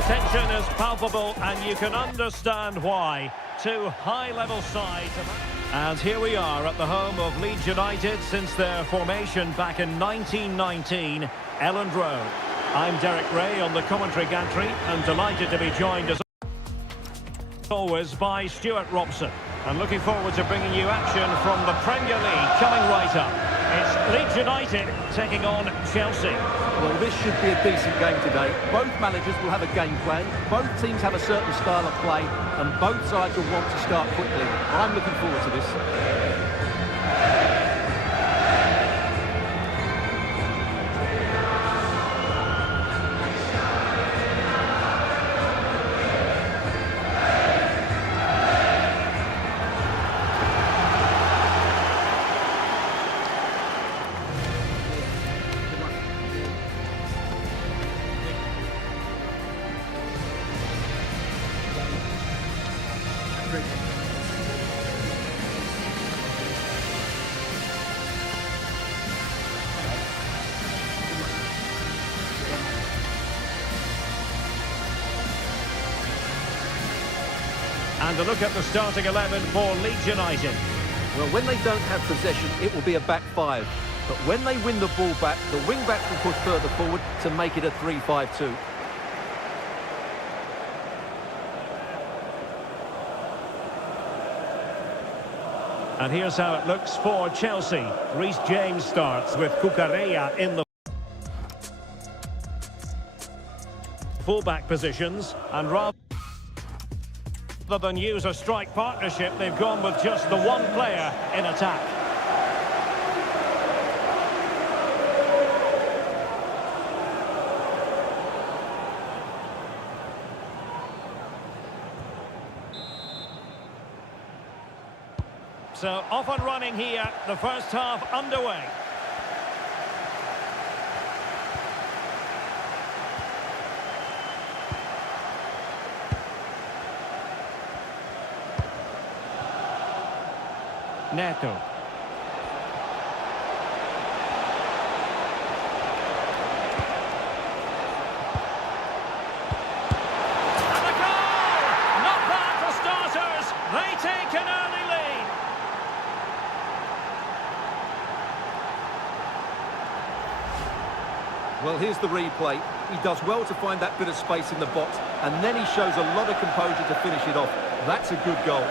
The tension is palpable and you can understand why. Two high-level sides. And here we are at the home of Leeds United since their formation back in 1919, Elland Road. I'm Derek Ray on the commentary gantry and delighted to be joined as always by Stuart Robson. And looking forward to bringing you action from the Premier League coming right up. It's Leeds United taking on Chelsea. Well, this should be a decent game today. Both managers will have a game plan. Both teams have a certain style of play, and both sides will want to start quickly. I'm looking forward to this. And a look at the starting 11 for Leeds United. Well, when they don't have possession, it will be a back five. But when they win the ball back, the wing-back will push further forward to make it a 3-5-2. And here's how it looks for Chelsea. Reece James starts with Cucurella in the full-back positions. And rather than use a strike partnership, they've gone with just the one player in attack. So off and running here, the first half underway. Neto. And a goal! Not bad for starters. They take an early lead. Well, here's the replay. He does well to find that bit of space in the box, and then he shows a lot of composure to finish it off. That's a good goal.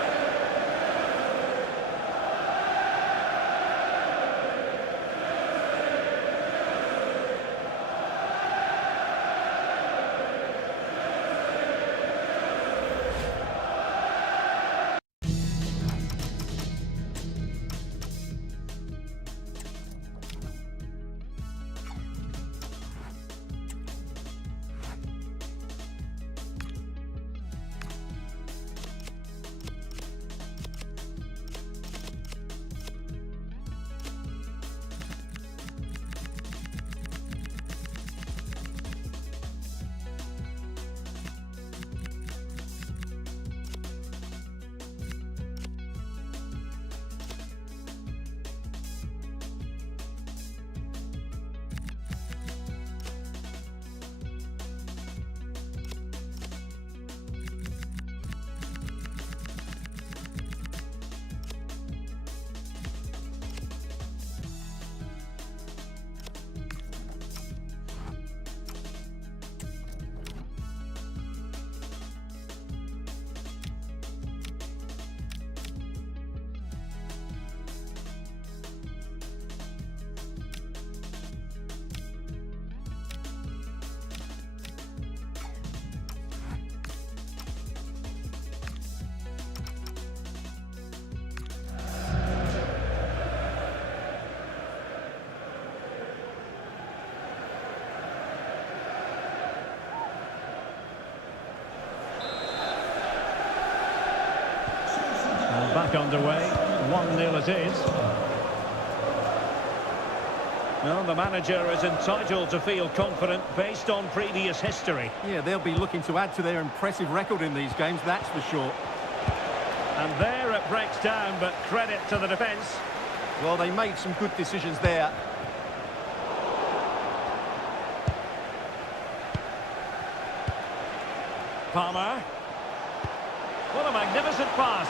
Back underway, 1-0 it is. Well, the manager is entitled to feel confident based on previous history. Yeah, they'll be looking to add to their impressive record in these games, that's for sure. And there it breaks down, but credit to the defence. Well, they made some good decisions there. Palmer. What a magnificent pass.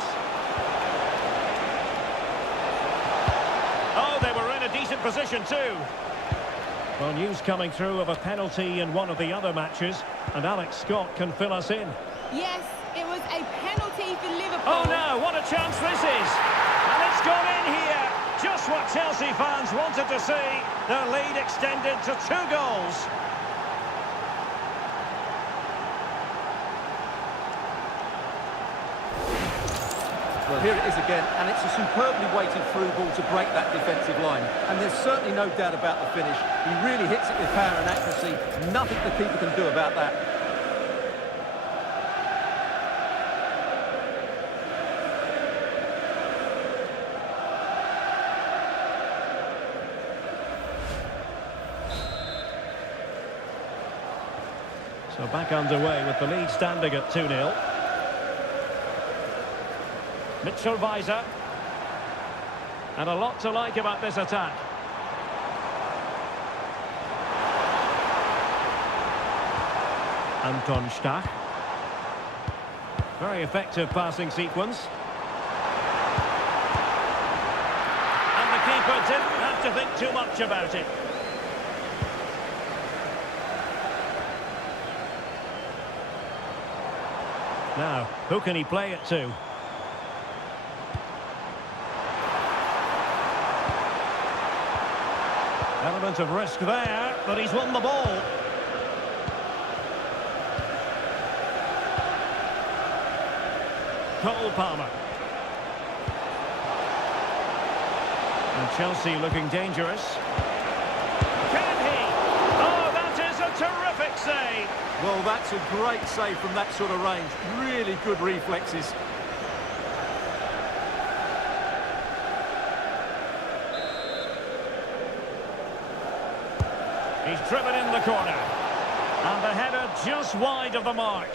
Oh, they were in a decent position too. Well, news coming through of a penalty in one of the other matches, and Alex Scott can fill us in. Yes, it was a penalty for Liverpool. Oh no, what a chance this is! And it's gone in here! Just what Chelsea fans wanted to see. Their lead extended to 2 goals. Well, here it is again, and it's a superbly weighted through ball to break that defensive line. And there's certainly no doubt about the finish. He really hits it with power and accuracy. Nothing the keeper can do about that. So back underway with the lead standing at 2-0. Mitchell Weiser. And a lot to like about this attack. Anton Stach. Very effective passing sequence. And the keeper didn't have to think too much about it. Now, who can he play it to? Element of risk there, but he's won the ball. Cole Palmer. And Chelsea looking dangerous. Can he? Oh, that is a terrific save. Well, that's a great save from that sort of range. Really good reflexes. He's driven in the corner. And the header just wide of the mark.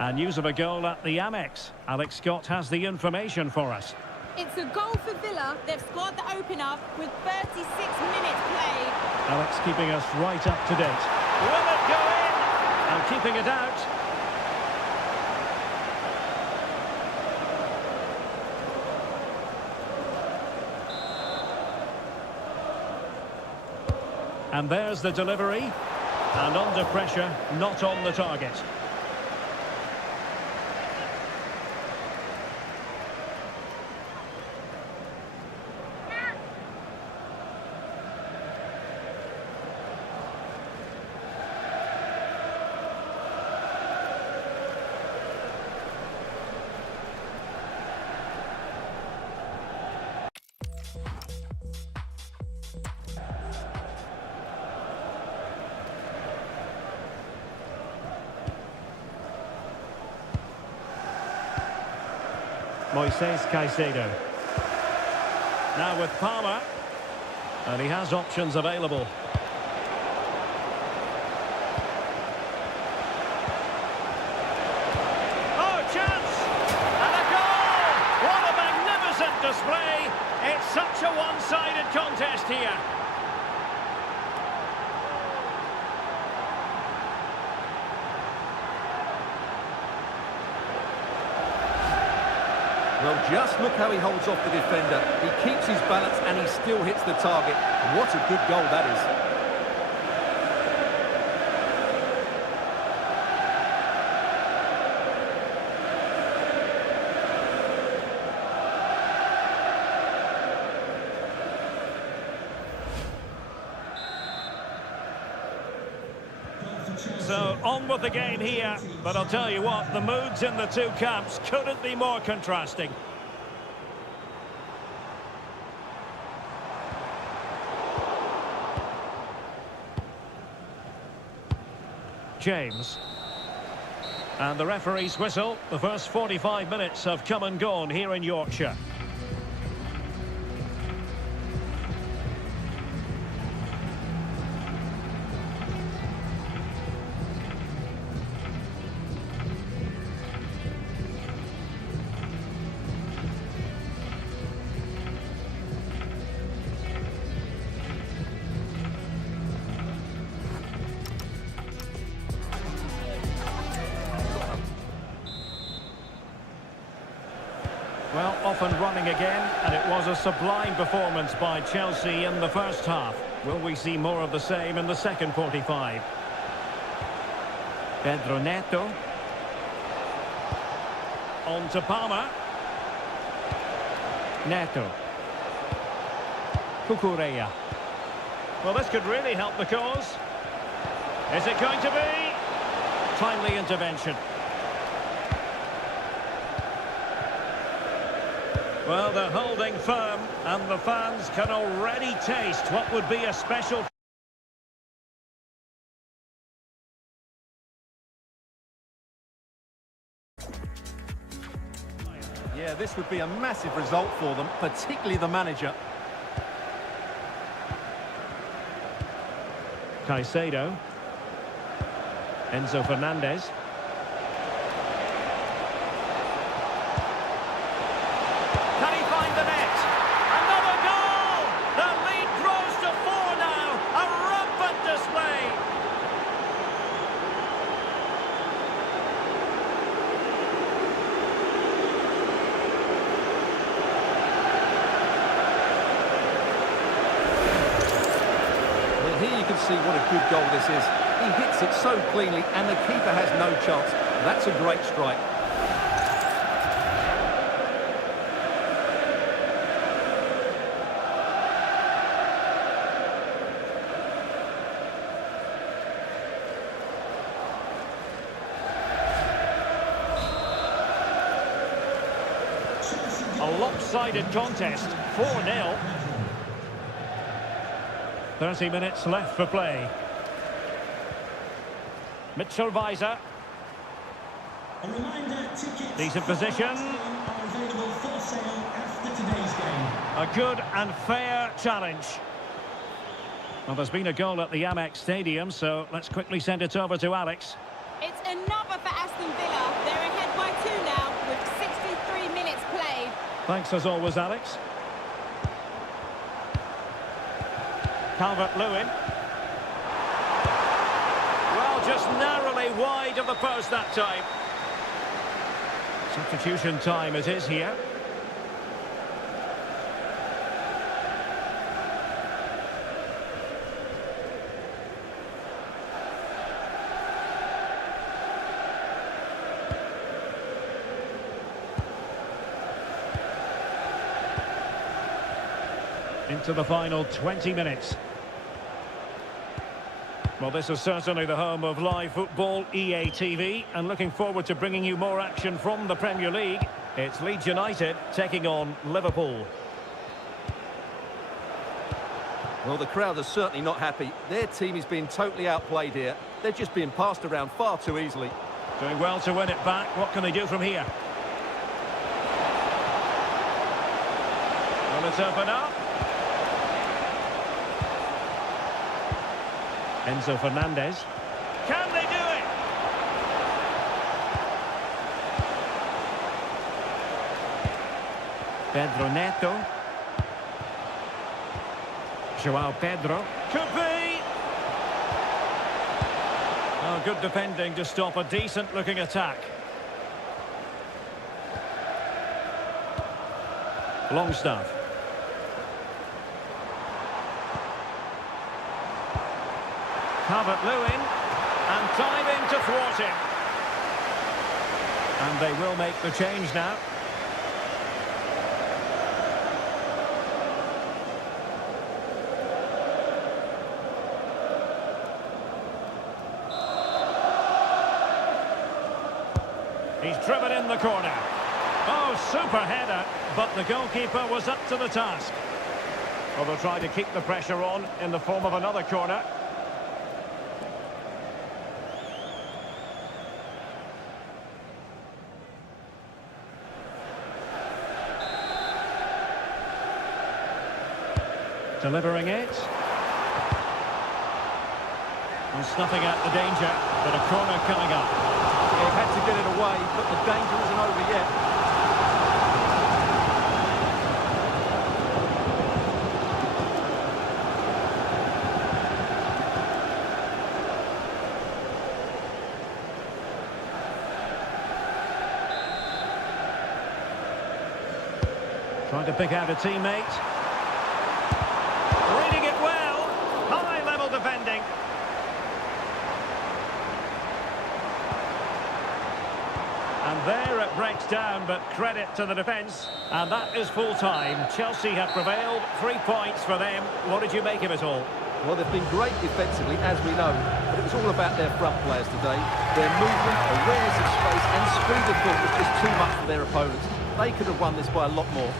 And news of a goal at the Amex. Alex Scott has the information for us. It's a goal for Villa. They've scored the opener with 36 minutes played. Alex keeping us right up to date. Will it go in? And keeping it out. And there's the delivery. And under pressure, not on the target. Moises Caicedo. Now with Palmer. And he has options available. Oh, chance! And a goal! What a magnificent display! It's such a one-sided contest here. Well, just look how he holds off the defender. He keeps his balance and he still hits the target. What a good goal that is. So, on with the game here, but I'll tell you what, the moods in the two camps couldn't be more contrasting. James. And the referee's whistle. The first 45 minutes have come and gone here in Yorkshire. off and running again, and it was a sublime performance by Chelsea in the first half. Will we see more of the same in the second 45? Pedro Neto. On to Palmer. Neto. Cucurella. Well, this could really help the cause. Is it going to be? Timely intervention. Well, they're holding firm, and the fans can already taste what would be a special... Yeah, this would be a massive result for them, particularly the manager. Caicedo. Enzo Fernandez. Can he find the net? Another goal! The lead grows to 4 now. A rampant display. Well, here you can see what a good goal this is. He hits it so cleanly, and the keeper has no chance. That's a great strike. A lopsided contest, 4-0. 30 minutes left for play. Mitchell Weiser. A reminder, tickets Decent position. are available for sale after today's game. A good and fair challenge. Well, there's been a goal at the Amex Stadium, so let's quickly send it over to Alex. It's another for Aston Villa. They're ahead by 2 now with 63 minutes played. Thanks as always, Alex. Calvert-Lewin. Well, just narrowly wide of the post that time. Substitution time it is here. Into the final 20 minutes. Well, this is certainly the home of live football, EA TV, and looking forward to bringing you more action from the Premier League. It's Leeds United taking on Liverpool. Well, the crowd are certainly not happy. Their team is being totally outplayed here. They're just being passed around far too easily. Doing well to win it back. What can they do from here? Well, it's open up. Enzo Fernandez. Can they do it? Pedro Neto. Joao Pedro. Could be! Oh, good defending to stop a decent-looking attack. Longstaff. Calvert-Lewin, and diving to thwart him. And they will make the change now. He's driven in the corner. Oh, super header, but the goalkeeper was up to the task. Well, they'll try to keep the pressure on in the form of another corner. Delivering it. And snuffing out the danger, but a corner coming up. They've had to get it away, but the danger isn't over yet. Trying to pick out a teammate. Reading it well. High-level defending. And there it breaks down, but credit to the defence. And that is full-time. Chelsea have prevailed. 3 points for them. What did you make of it all? Well, they've been great defensively, as we know, but it was all about their front players today. Their movement, awareness of space and speed of foot was just too much for their opponents. They could have won this by a lot more.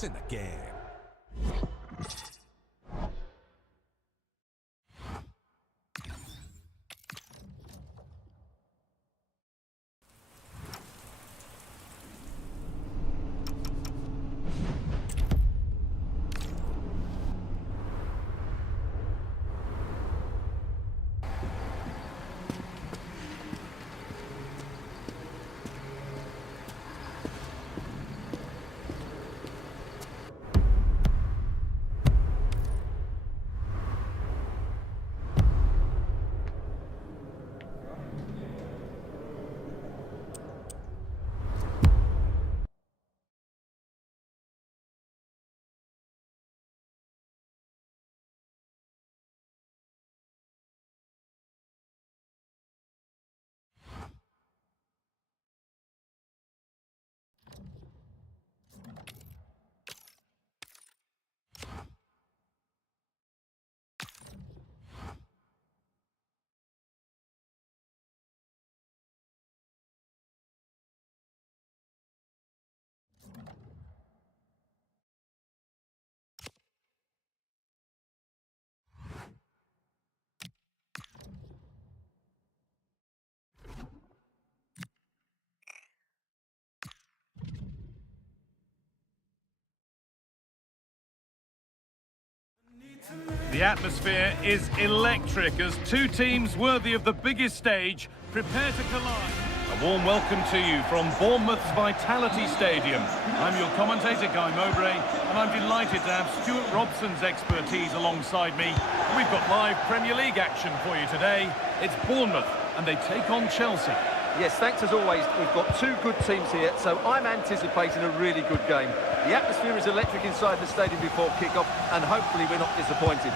It's in the game. The atmosphere is electric as two teams worthy of the biggest stage prepare to collide. A warm welcome to you from Bournemouth's Vitality Stadium. I'm your commentator, Guy Mowbray, and I'm delighted to have Stuart Robson's expertise alongside me. We've got live Premier League action for you today. It's Bournemouth, and they take on Chelsea. Yes, thanks as always. We've got two good teams here, so I'm anticipating a really good game. The atmosphere is electric inside the stadium before kick-off, and hopefully we're not disappointed.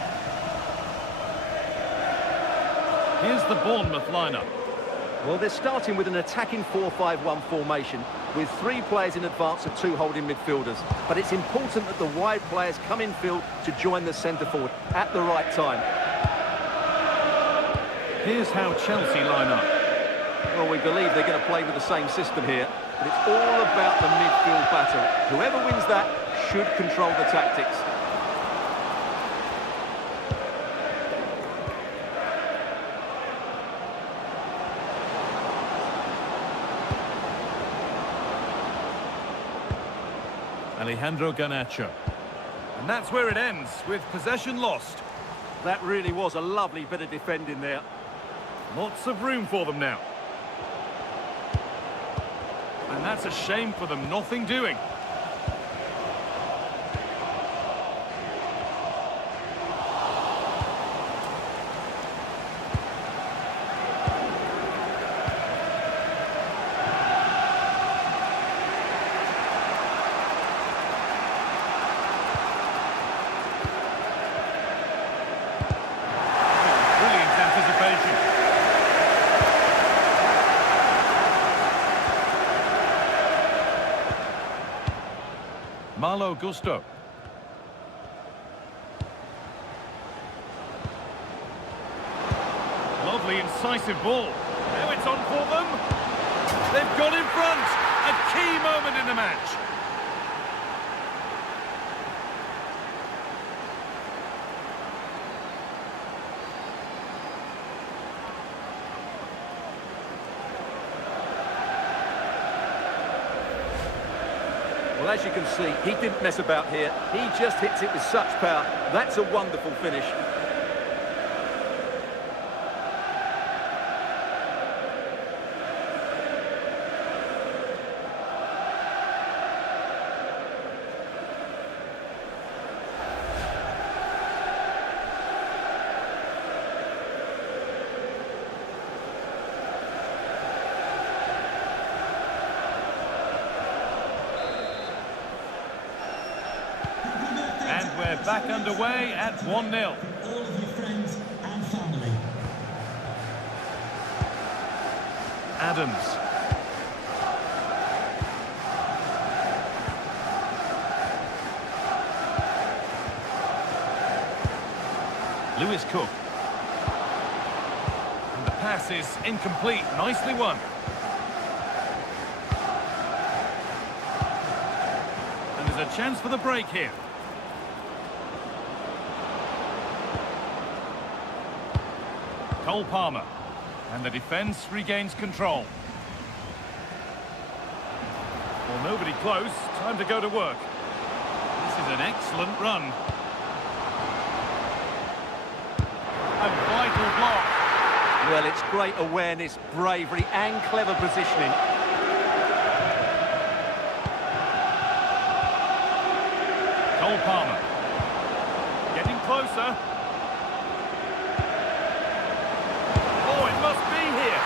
Here's the Bournemouth lineup. Well, they're starting with an attacking 4-5-1 formation, with three players in advance of two holding midfielders. But it's important that the wide players come in field to join the centre forward at the right time. Here's how Chelsea line up. Well, we believe they're going to play with the same system here, but it's all about the midfield battle. Whoever wins that should control the tactics. Alejandro Garnacho. And that's where it ends, with possession lost. That really was a lovely bit of defending there. Lots of room for them now. And that's a shame for them, nothing doing. Brilliant anticipation. Malo Gusto. Lovely incisive ball. Now it's on for them. They've got in front. A key moment in the match. Well, as you can see, he didn't mess about here. He just hits it with such power. That's a wonderful finish. And we're back underway at 1-0. All of your friends and family. Adams. Lewis Cook. And the pass is incomplete. Nicely won. And there's a chance for the break here. Cole Palmer. And the defence regains control. Well, nobody close. Time to go to work. This is an excellent run. A vital block. Well, it's great awareness, bravery and clever positioning. Cole Palmer. Getting closer. Oh, it must be here.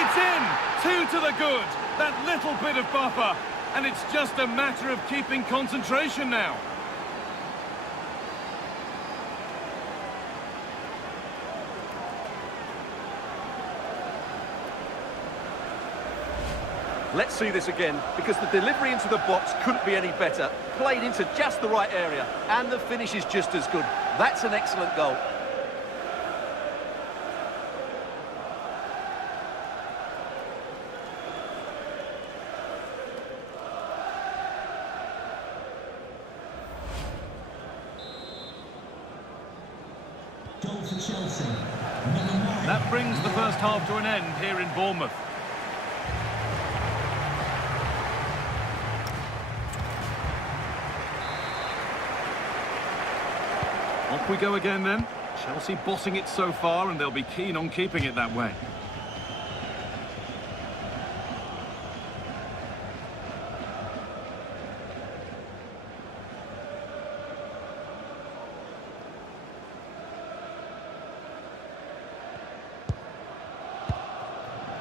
It's in. 2 to the good. That little bit of buffer. And it's just a matter of keeping concentration now. Let's see this again, because the delivery into the box couldn't be any better. Played into just the right area, and the finish is just as good. That's an excellent goal. Goal for Chelsea. Number 9. That brings the first half to an end here in Bournemouth. Off we go again then. Chelsea bossing it so far, and they'll be keen on keeping it that way.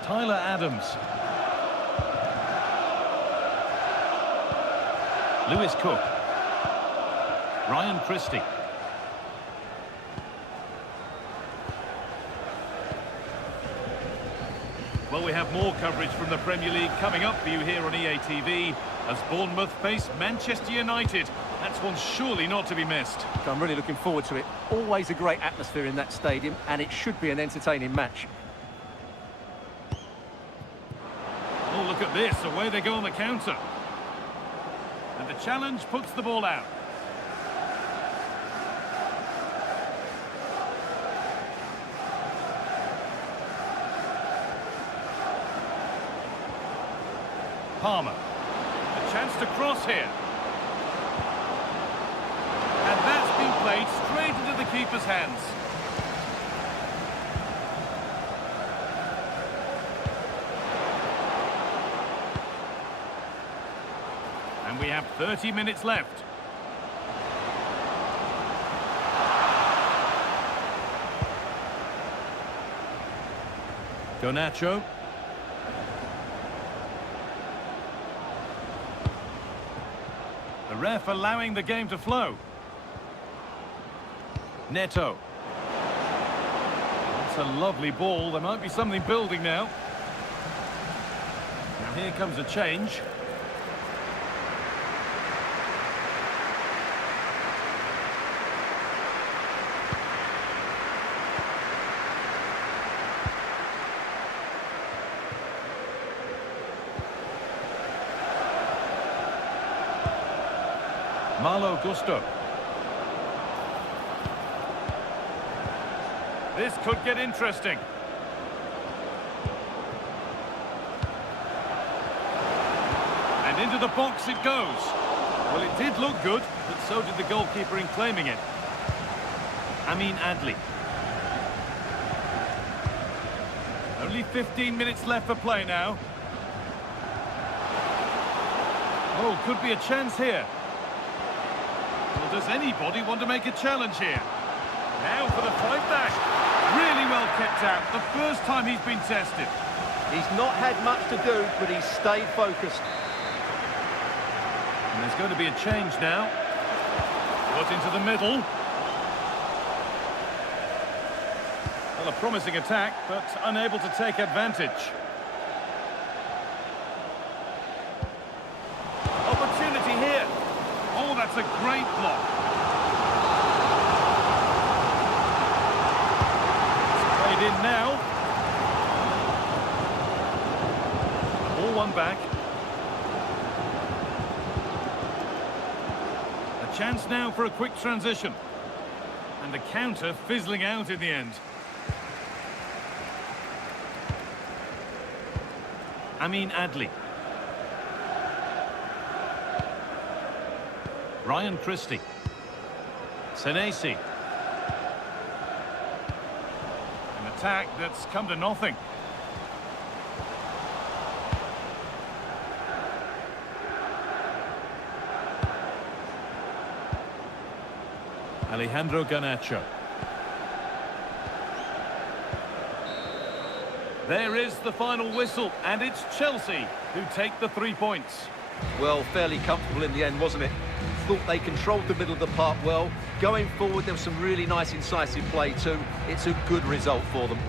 Tyler Adams. Lewis Cook. Ryan Christie. Well, we have more coverage from the Premier League coming up for you here on EA TV as Bournemouth face Manchester United. That's one surely not to be missed. I'm really looking forward to it. Always a great atmosphere in that stadium, and it should be an entertaining match. Oh, look at this. Away they go on the counter. And the challenge puts the ball out. Palmer. A chance to cross here. And that's been played straight into the keeper's hands. And we have 30 minutes left. Garnacho. The ref allowing the game to flow. Neto. That's a lovely ball. There might be something building now. Now here comes a change. Malo Gusto. This could get interesting. And into the box it goes. Well, it did look good, but so did the goalkeeper in claiming it. Amin Adli. Only 15 minutes left for play now. Oh, could be a chance here. Well, does anybody want to make a challenge here? Now for the fight back. Really well kept out. The first time he's been tested. He's not had much to do, but he's stayed focused. And there's going to be a change now. Put into the middle. Well, a promising attack, but unable to take advantage. Opportunity here. Oh, that's a great block. It's played in now. Ball one back. Chance now for a quick transition. And the counter fizzling out in the end. Amin Adli. Ryan Christie. Senesi. An attack that's come to nothing. Alejandro Garnacho. There is the final whistle, and it's Chelsea who take the 3 points. Well, fairly comfortable in the end, wasn't it? Thought they controlled the middle of the park well. Going forward, there was some really nice incisive play too. It's a good result for them.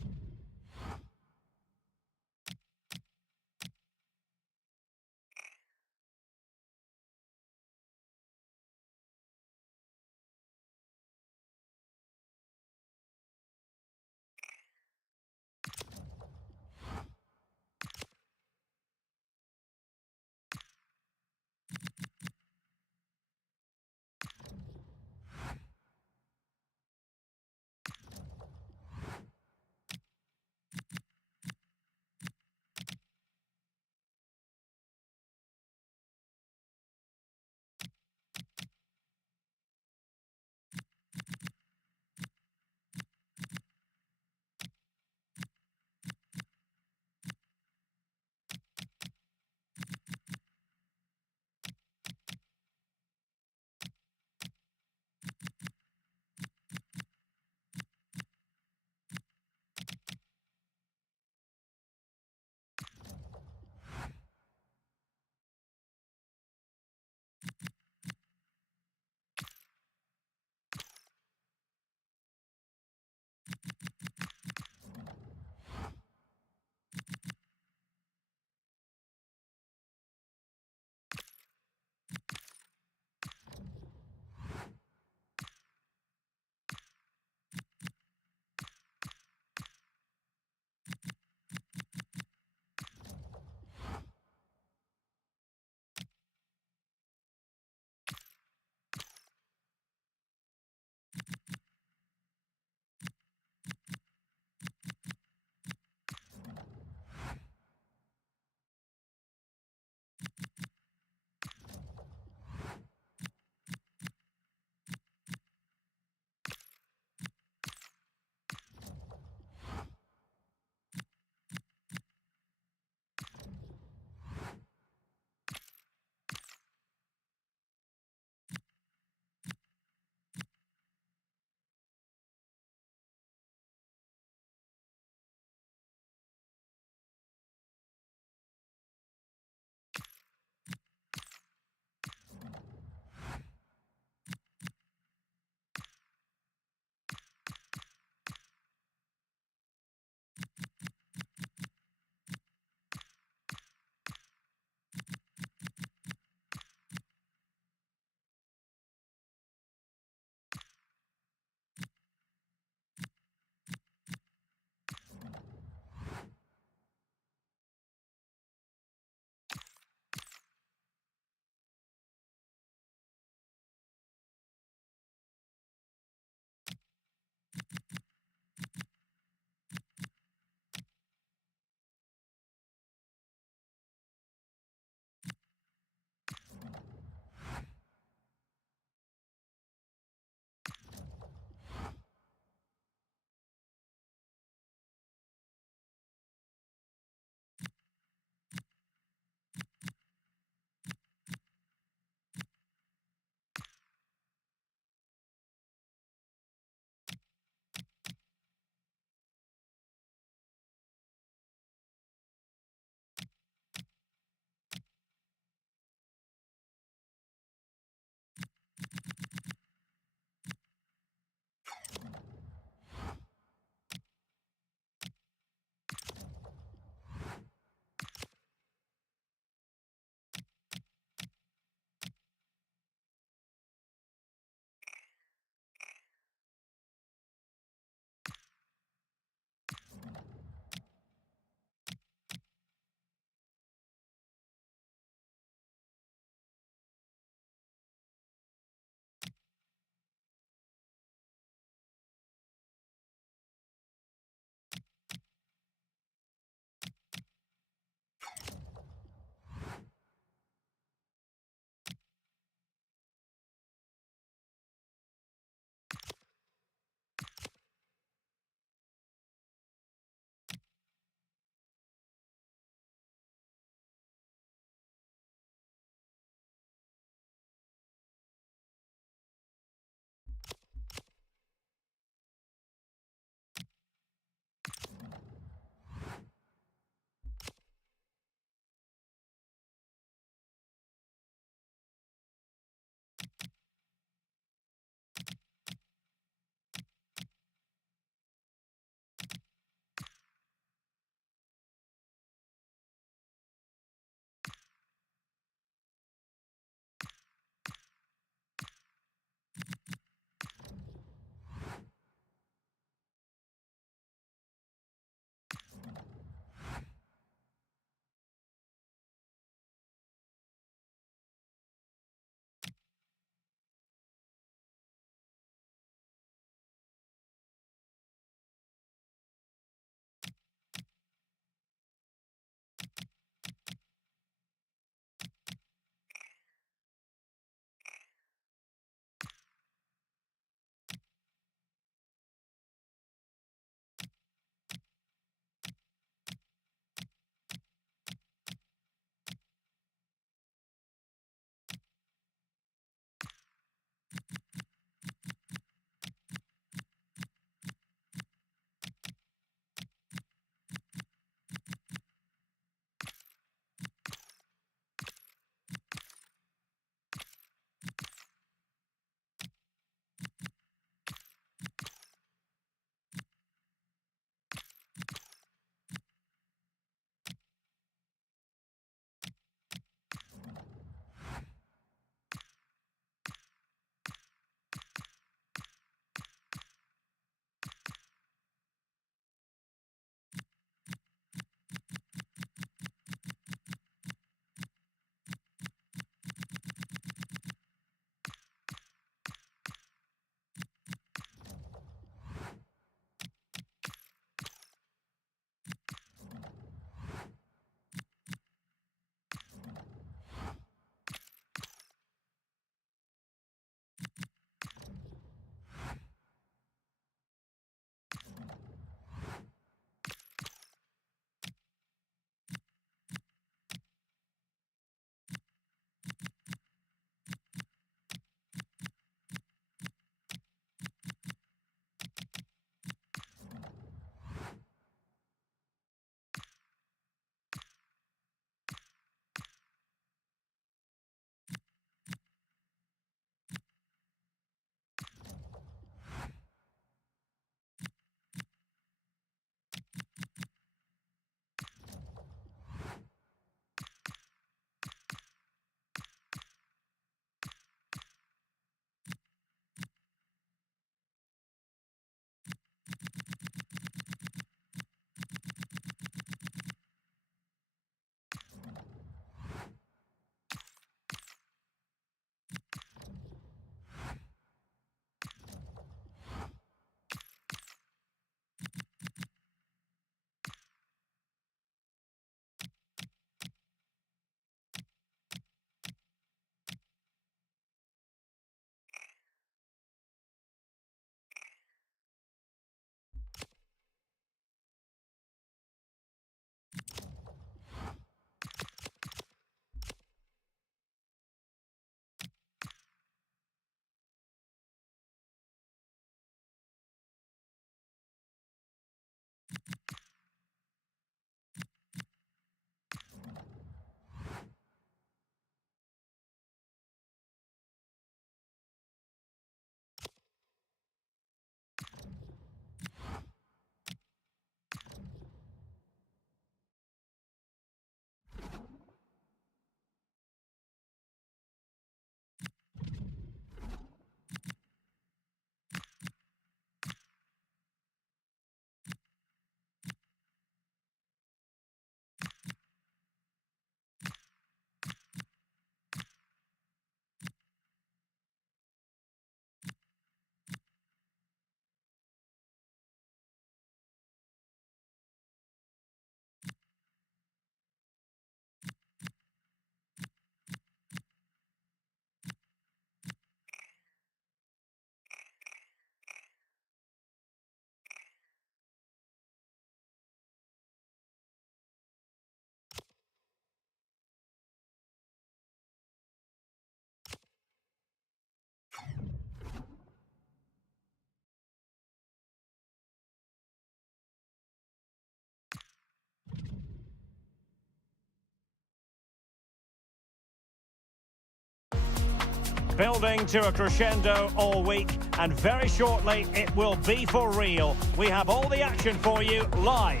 Building to a crescendo all week, and very shortly it will be for real. We have all the action for you live.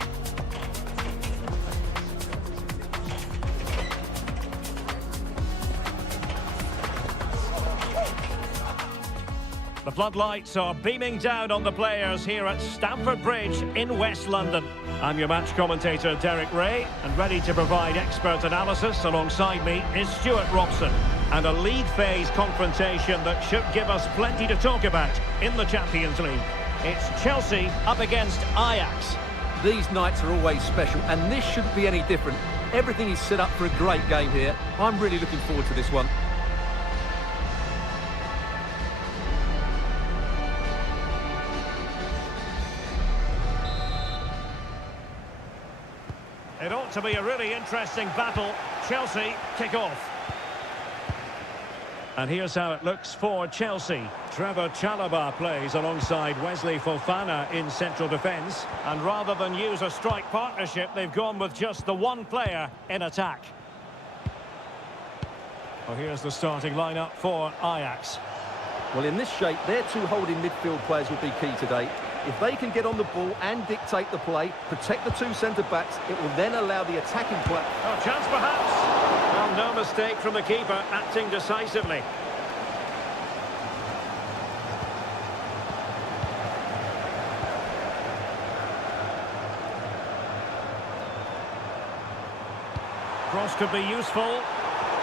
The floodlights are beaming down on the players here at Stamford Bridge in West London. I'm your match commentator, Derek Ray, and ready to provide expert analysis alongside me is Stuart Robson. And a league phase confrontation that should give us plenty to talk about in the Champions League. It's Chelsea up against Ajax. These nights are always special, and this shouldn't be any different. Everything is set up for a great game here. I'm really looking forward to this one. It ought to be a really interesting battle. Chelsea kick off. And here's how it looks for Chelsea. Trevor Chalobah plays alongside Wesley Fofana in central defence. And rather than use a strike partnership, they've gone with just the one player in attack. Well, here's the starting lineup for Ajax. Well, in this shape, their two holding midfield players will be key today. If they can get on the ball and dictate the play, protect the two centre-backs, it will then allow the attacking play. Oh, chance perhaps. Well, no mistake from the keeper, acting decisively. Cross could be useful.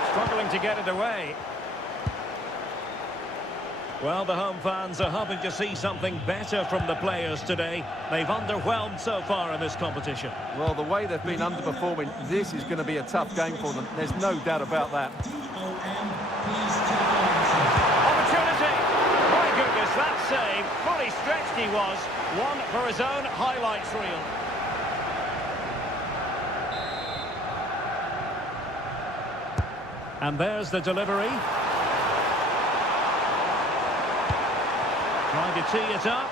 Struggling to get it away. Well, the home fans are hoping to see something better from the players today. They've underwhelmed so far in this competition. Well, the way they've been underperforming, this is going to be a tough game for them. There's no doubt about that. Opportunity! My goodness, that save. Fully stretched he was. One for his own highlights reel. And there's the delivery. Trying to tee it up.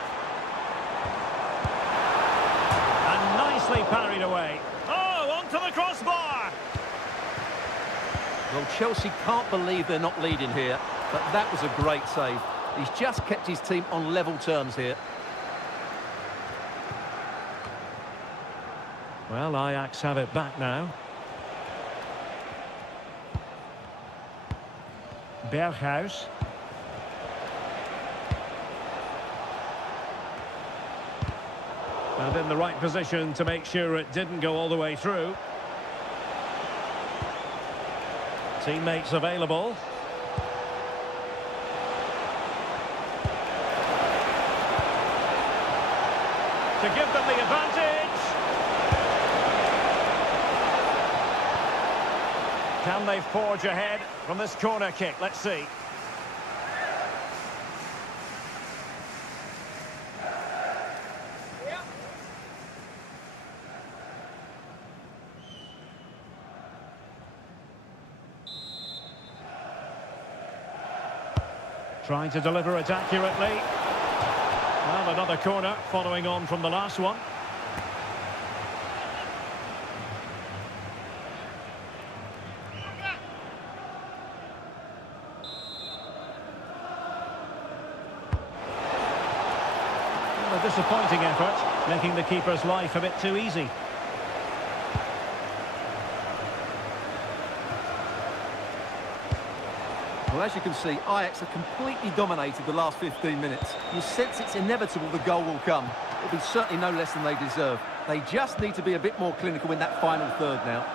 And nicely parried away. Oh, onto the crossbar! Well, Chelsea can't believe they're not leading here, but that was a great save. He's just kept his team on level terms here. Well, Ajax have it back now. Berghuis. And in the right position to make sure it didn't go all the way through. Teammates available. To give them the advantage. Can they forge ahead from this corner kick? Let's see. Trying to deliver it accurately. Well, another corner following on from the last one. Well, a disappointing effort, making the keeper's life a bit too easy. Well, as you can see, Ajax have completely dominated the last 15 minutes. You sense it's inevitable the goal will come. It'll be certainly no less than they deserve. They just need to be a bit more clinical in that final third now.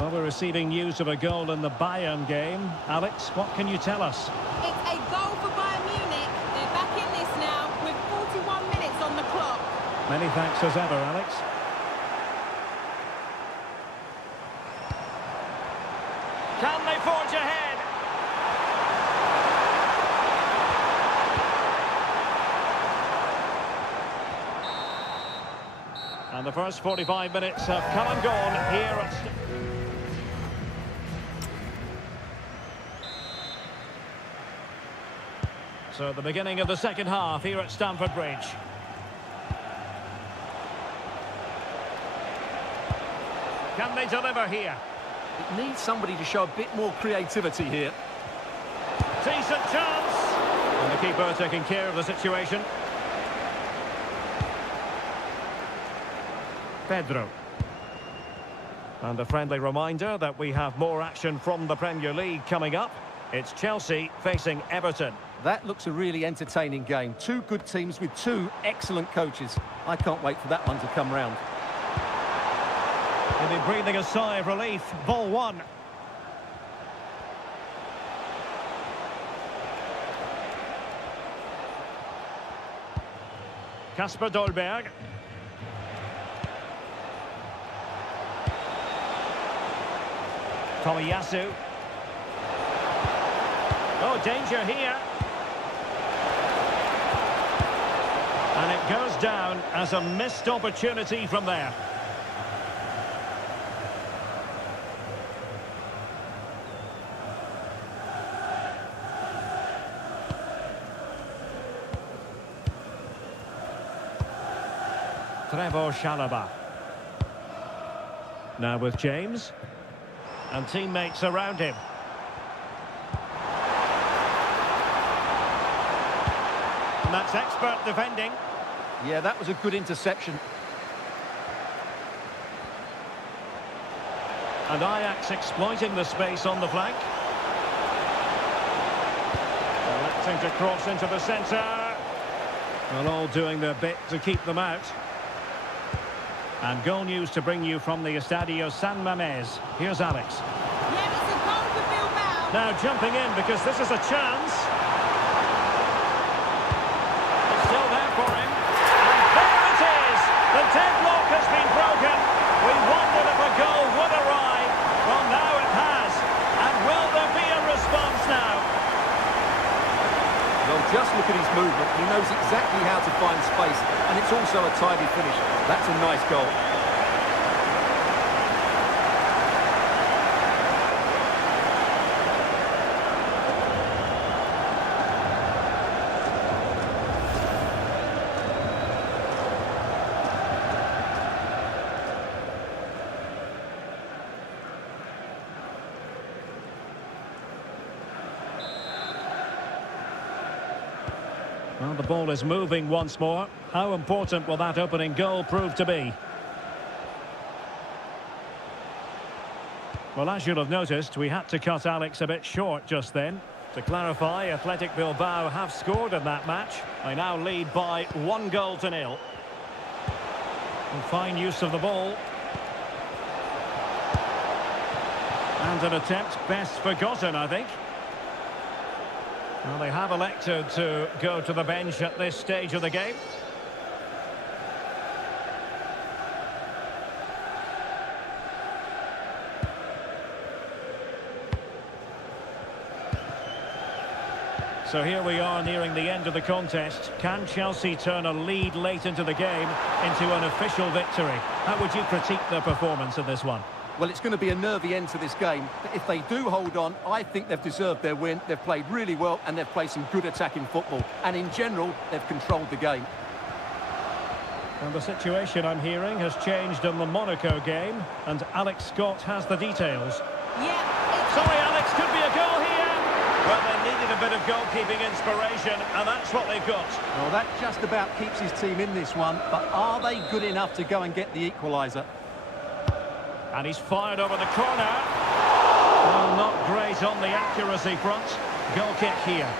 Well, we're receiving news of a goal in the Bayern game. Alex, what can you tell us? It's a goal for Bayern Munich. They're back in this now with 41 minutes on the clock. Many thanks as ever, Alex. Can they forge ahead? And the first 45 minutes have come and gone here at... So the beginning of the second half here at Stamford Bridge. Can they deliver here? It needs somebody to show a bit more creativity here. Decent chance. And the keeper taking care of the situation. Pedro. And a friendly reminder that we have more action from the Premier League coming up. It's Chelsea facing Everton. That looks a really entertaining game. Two good teams with two excellent coaches. I can't wait for that one to come round. He'll be breathing a sigh of relief. Ball one. Kasper Dolberg. Tomiyasu. Oh, danger here. And it goes down as a missed opportunity from there. Trevor Chalobah. Now with James. And teammates around him. And that's expert defending. Yeah, that was a good interception. And Ajax exploiting the space on the flank. Electing to cross into the centre. Well, all doing their bit to keep them out. And goal news to bring you from the Estadio San Mamés. Here's Alex. Yeah, it's a goal for Bilbao. Now jumping in because this is a chance. It's still there for him. And there it is! The deadlock has been broken. We wondered if a goal would arrive. Well, now it has. And will there be a response now? Well, just look at his movement. He knows exactly how to find space, and it's also a tidy finish. That's a nice goal. Well, the ball is moving once more. How important will that opening goal prove to be? Well, as you'll have noticed, we had to cut Alex a bit short just then. To clarify, Athletic Bilbao have scored in that match. They now lead by 1-0. And fine use of the ball. And an attempt best forgotten, I think. Well, they have elected to go to the bench at this stage of the game. So here we are nearing the end of the contest. Can Chelsea turn a lead late into the game into an official victory? How would you critique their performance in this one? Well, it's going to be a nervy end to this game. But if they do hold on, I think they've deserved their win. They've played really well and they've played some good attacking football. And in general, they've controlled the game. And the situation I'm hearing has changed in the Monaco game. And Alex Scott has the details. Yeah, Sorry, Alex, could be a goal here. Well, they needed a bit of goalkeeping inspiration, and that's what they've got. Well, that just about keeps his team in this one. But are they good enough to go and get the equaliser? And he's fired over the corner. Well, not great on the accuracy front. Goal kick here.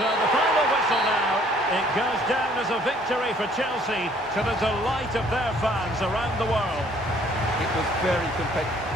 So the final whistle now. It goes down as a victory for Chelsea to the delight of their fans around the world. It was very competitive.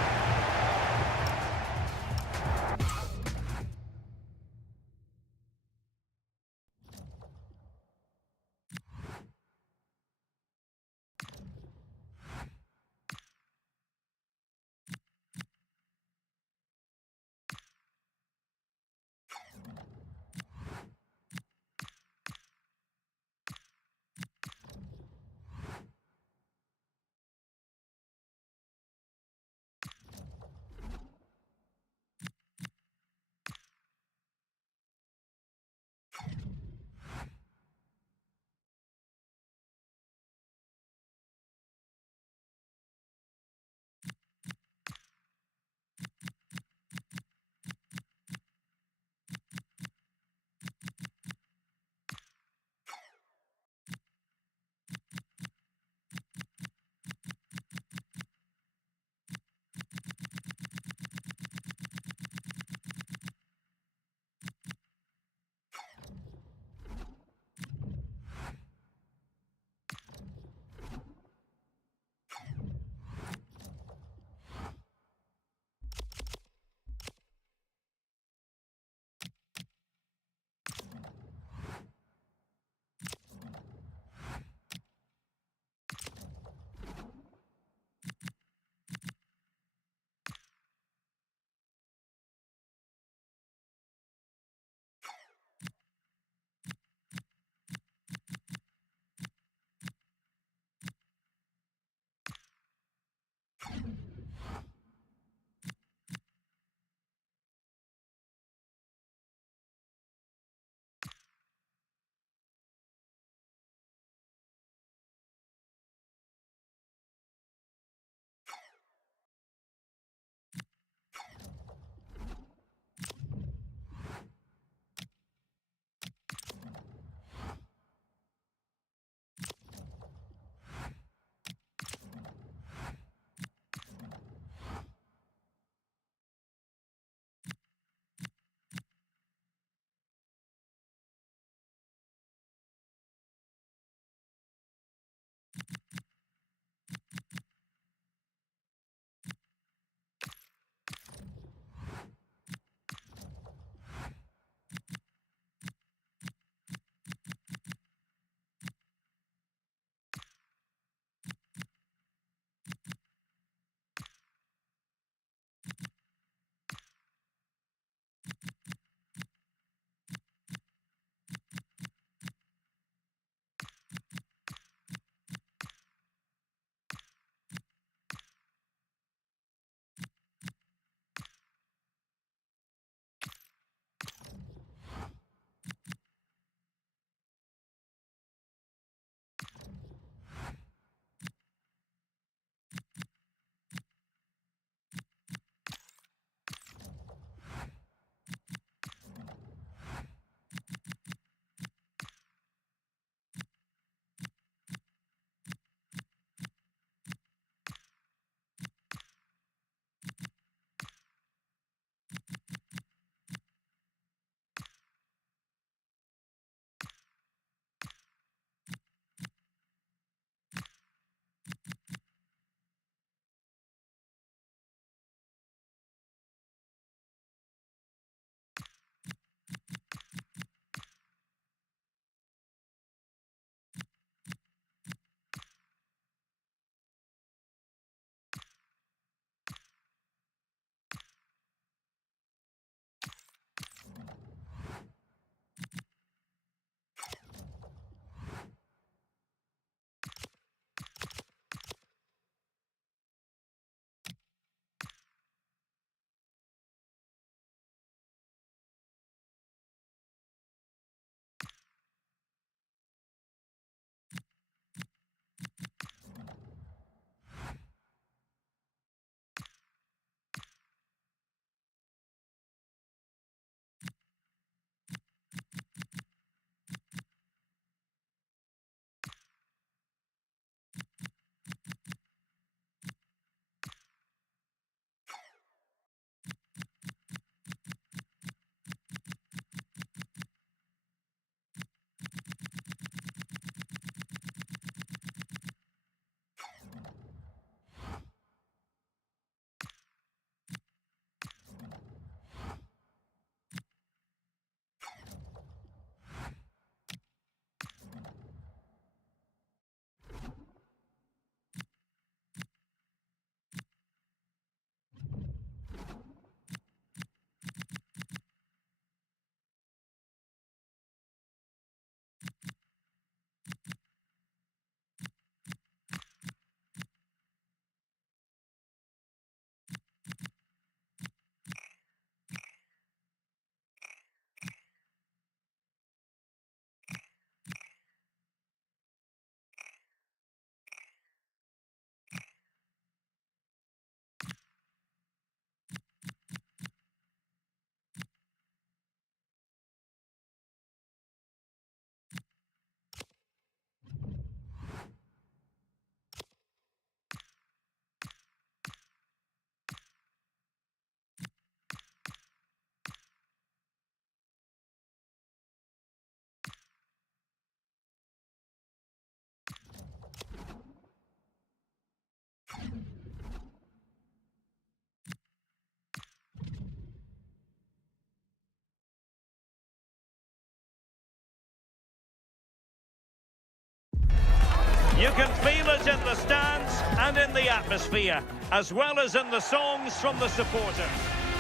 You can feel it in the stands and in the atmosphere, as well as in the songs from the supporters.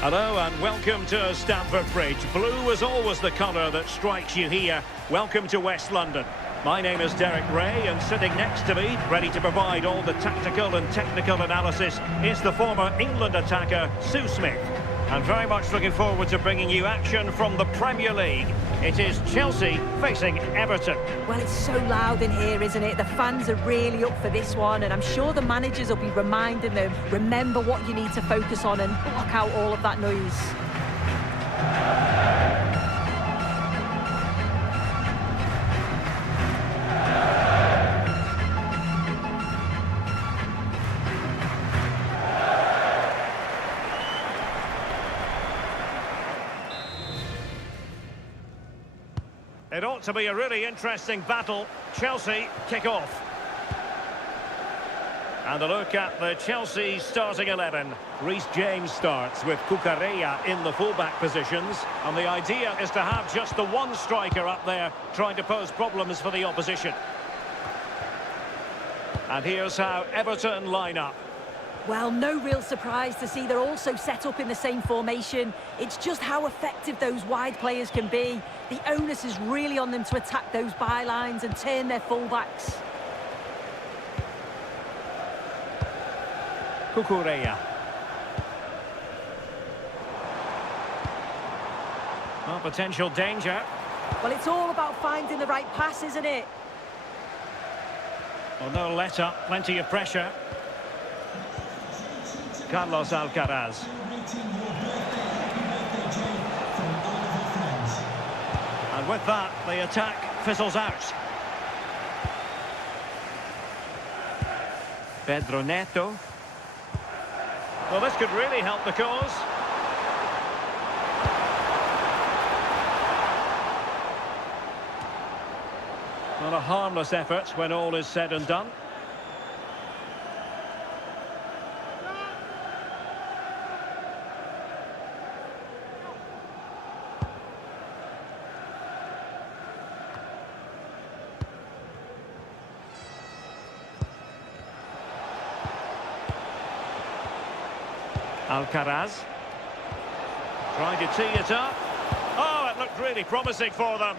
Hello and welcome to Stamford Bridge. Blue is always the colour that strikes you here. Welcome to West London. My name is Derek Ray, and sitting next to me, ready to provide all the tactical and technical analysis, is the former England attacker, Sue Smith. And very much looking forward to bringing you action from the Premier League. It is Chelsea facing Everton. Well, it's so loud in here, isn't it? The fans are really up for this one, and I'm sure the managers will be reminding them, remember what you need to focus on and block out all of that noise. It ought to be a really interesting battle. Chelsea kick off. And a look at the Chelsea starting 11. Reece James starts with Cucurella in the fullback positions. And the idea is to have just the one striker up there trying to pose problems for the opposition. And here's how Everton line up. Well, no real surprise to see they're also set up in the same formation. It's just how effective those wide players can be. The onus is really on them to attack those bylines and turn their fullbacks. Cucurella. Well, potential danger. Well, it's all about finding the right pass, isn't it? Well, no let up, plenty of pressure. Carlos Alcaraz. Celebrating your birthday, happy birthday, Jay, from all of our friends. And with that, the attack fizzles out. Pedro Neto. Well, this could really help the cause. Not a harmless effort when all is said and done. Alcaraz. Trying to tee it up. Oh, it looked really promising for them.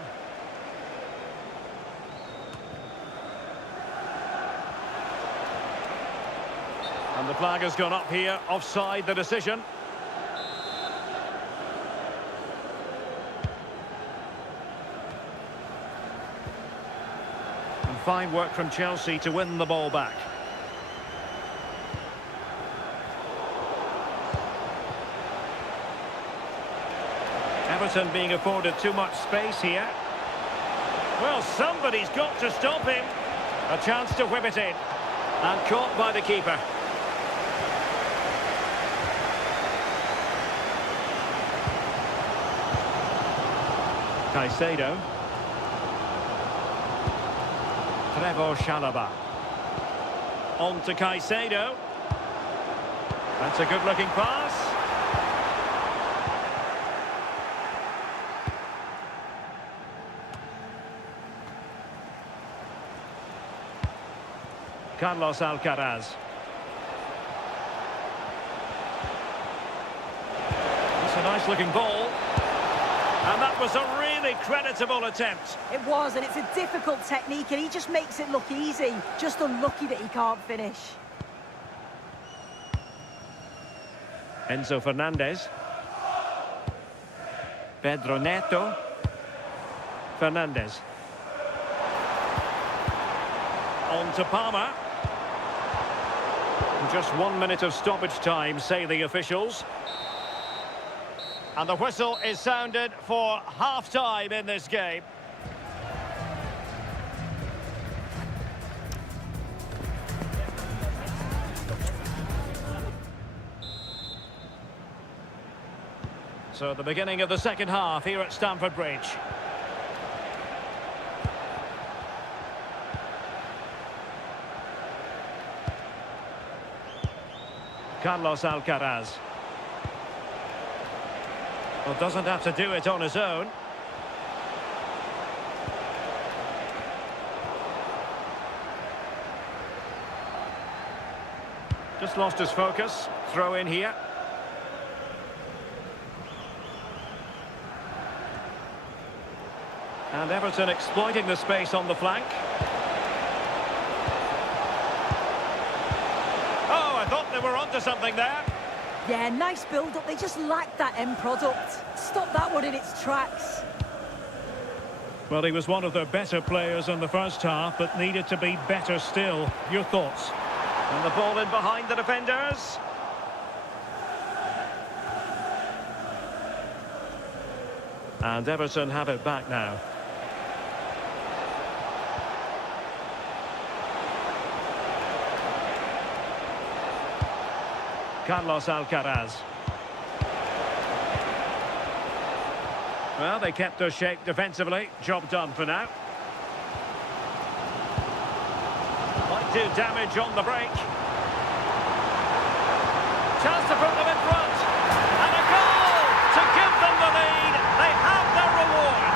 And the flag has gone up here, offside the decision. And fine work from Chelsea to win the ball back. Everton being afforded too much space here. Well, somebody's got to stop him. A chance to whip it in. And caught by the keeper. Caicedo. Trevoh Chalobah. On to Caicedo. That's a good-looking pass. Carlos Alcaraz. It's a nice-looking ball. And that was a really creditable attempt. It was, and it's a difficult technique, and he just makes it look easy. Just unlucky that he can't finish. Enzo Fernandez. Pedro Neto. Fernandez. On to Palmer. Just 1 minute of stoppage time, say the officials. And the whistle is sounded for half-time in this game. So the beginning of the second half here at Stamford Bridge. Carlos Alcaraz. Well, doesn't have to do it on his own. Just lost his focus. Throw in here. And Everton exploiting the space on the flank. Oh, I thought they were onto something there. Yeah, nice build-up. They just lacked that end product. Stop that one in its tracks. Well, he was one of their better players in the first half, but needed to be better still. Your thoughts? And the ball in behind the defenders. And Everton have it back now. Carlos Alcaraz. Well, they kept their shape defensively. Job done for now. Might do damage on the break. Chance to put them in front. And a goal to give them the lead. They have their reward.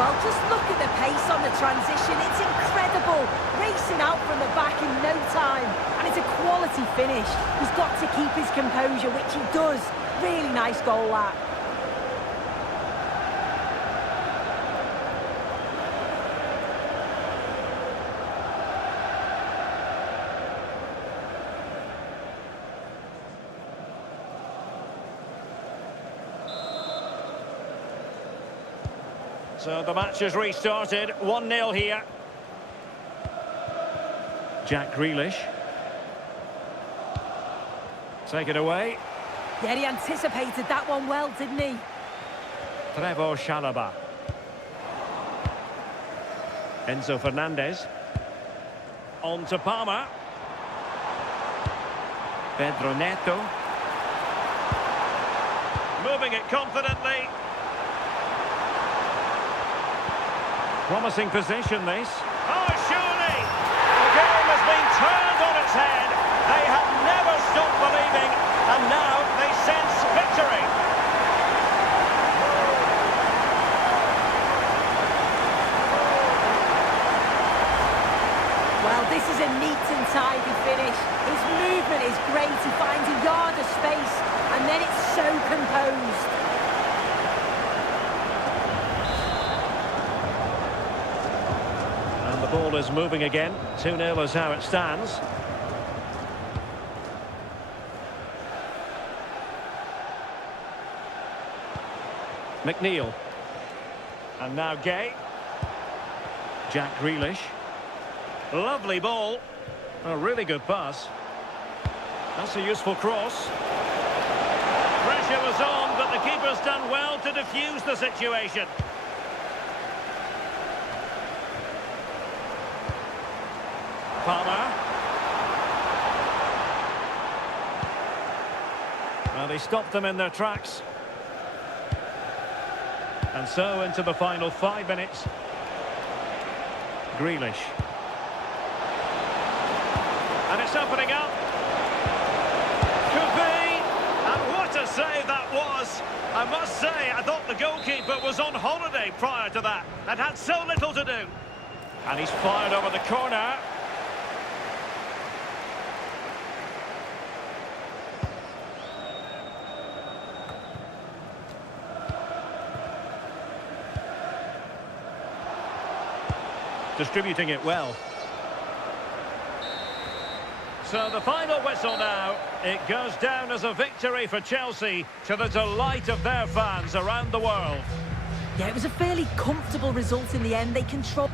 Well, just look at the pace on the transition. It's incredible. Racing out from the back in no time. And it's a quality finish. He's got to keep his composure, which he does. Really nice goal, that. So the match has restarted. 1-0 here. Jack Grealish. Take it away. Yeah, he anticipated that one well, didn't he? Trevoh Chalobah. Enzo Fernandez. On to Palmer. Pedro Neto. Moving it confidently. Promising position, this. Oh, surely! The game has been turned on its head. They have never stopped believing, and now they sense victory. Well, this is a neat and tidy finish. His movement is great. He finds a yard of space, and then it's so composed. The ball is moving again. 2-0 is how it stands. McNeil. And now Gay. Jack Grealish. Lovely ball. A really good pass. That's a useful cross. Pressure was on, but the keeper's done well to defuse the situation. Palmer. Well, they stopped them in their tracks. And so into the final 5 minutes. Grealish. And it's opening up. Could be. And what a save that was. I must say, I thought the goalkeeper was on holiday prior to that and had so little to do. And he's fired over the corner. Distributing it well. So the final whistle now. It goes down as a victory for Chelsea, to the delight of their fans around the world. Yeah, it was a fairly comfortable result in the end. They controlled...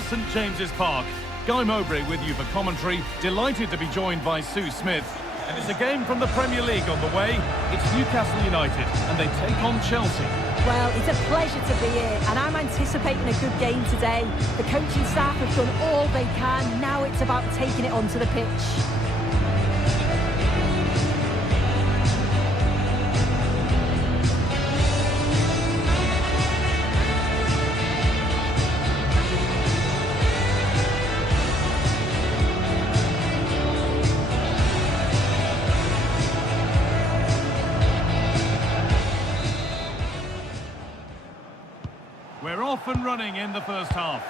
from St James's Park. Guy Mowbray with you for commentary. Delighted to be joined by Sue Smith. And it's a game from the Premier League on the way. It's Newcastle United, and they take on Chelsea. Well, it's a pleasure to be here, and I'm anticipating a good game today. The coaching staff have done all they can. Now it's about taking it onto the pitch. We're off and running in the first half.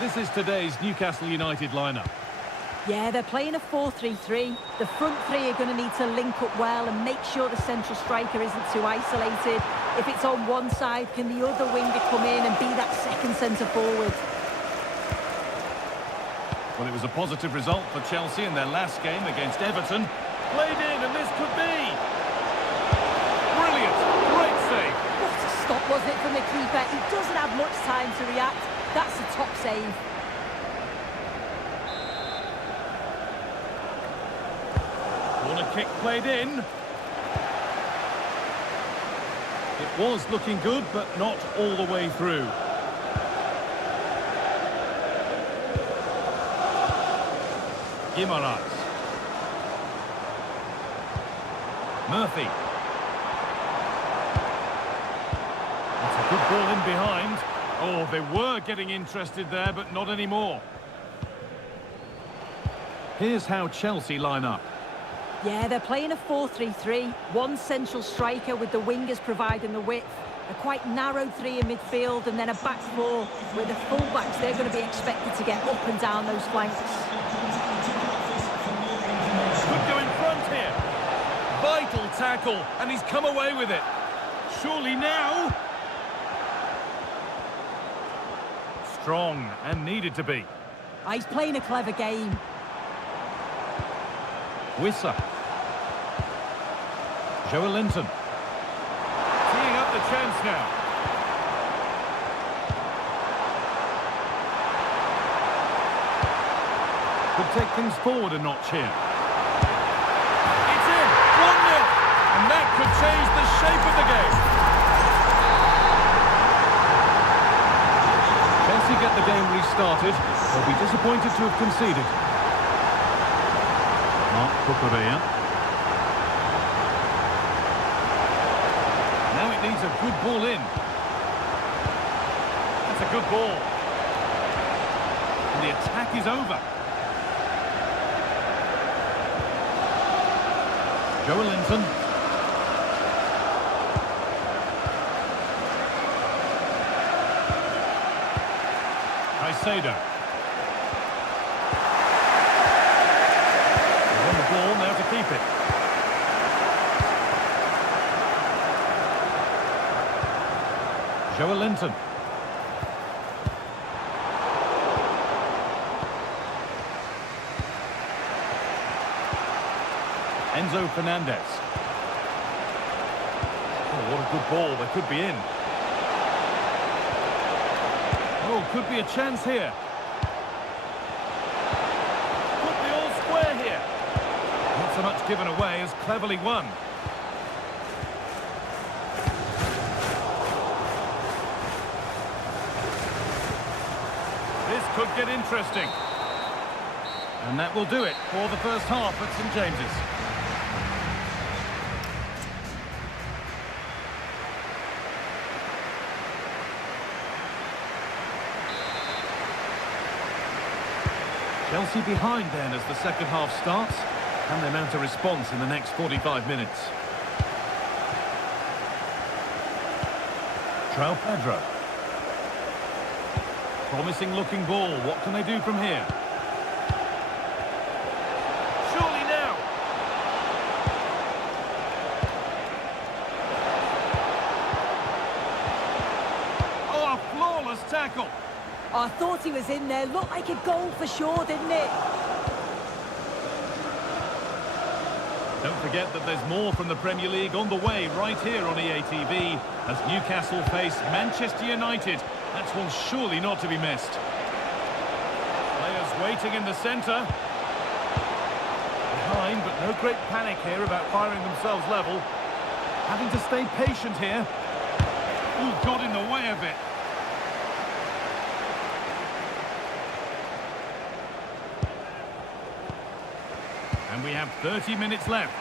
This is today's Newcastle United lineup. Yeah, they're playing a 4-3-3. The front three are going to need to link up well and make sure the central striker isn't too isolated. If it's on one side, can the other winger come in and be that second centre forward? Well, it was a positive result for Chelsea in their last game against Everton. Played in, and this could be... brilliant! Great save! What a stop, wasn't it, from the keeper? He doesn't have much time to react. That's a top save. Corner kick played in. It was looking good, but not all the way through. Guimaraes. Murphy. That's a good ball in behind. Oh, they were getting interested there, but not anymore. Here's how Chelsea line up. Yeah, they're playing a 4-3-3. One central striker with the wingers providing the width. A quite narrow three in midfield, and then a back four where the fullbacks, they're going to be expected to get up and down those flanks. Could go in front here. Vital tackle, and he's come away with it. Surely now. Strong, and needed to be. He's playing a clever game. Wissa. Joelinton. Teeing up the chance now. Could take things forward a notch here. It's in! 1-0! And that could change the shape of the game. Chelsea get the game restarted. They'll be disappointed to have conceded. Marc Cucurella. Now it needs a good ball in. That's a good ball. And the attack is over. Joelinton. Caicedo. On the ball, now to keep it. Joelinton. Enzo Fernandez. Oh, what a good ball. They could be in. Oh, could be a chance here. Could be all square here. Not so much given away as cleverly won. This could get interesting. And that will do it for the first half at St James's. Chelsea behind then as the second half starts. Can they mount a response in the next 45 minutes? João Pedro. Promising looking ball. What can they do from here? Surely now. Oh, a flawless tackle. I thought he was in there. Looked like a goal for sure, didn't it? Don't forget that there's more from the Premier League on the way right here on EA TV as Newcastle face Manchester United. That's one surely not to be missed. Players waiting in the centre. Behind, but no great panic here about firing themselves level. Having to stay patient here. Ooh, got in the way of it. And we have 30 minutes left.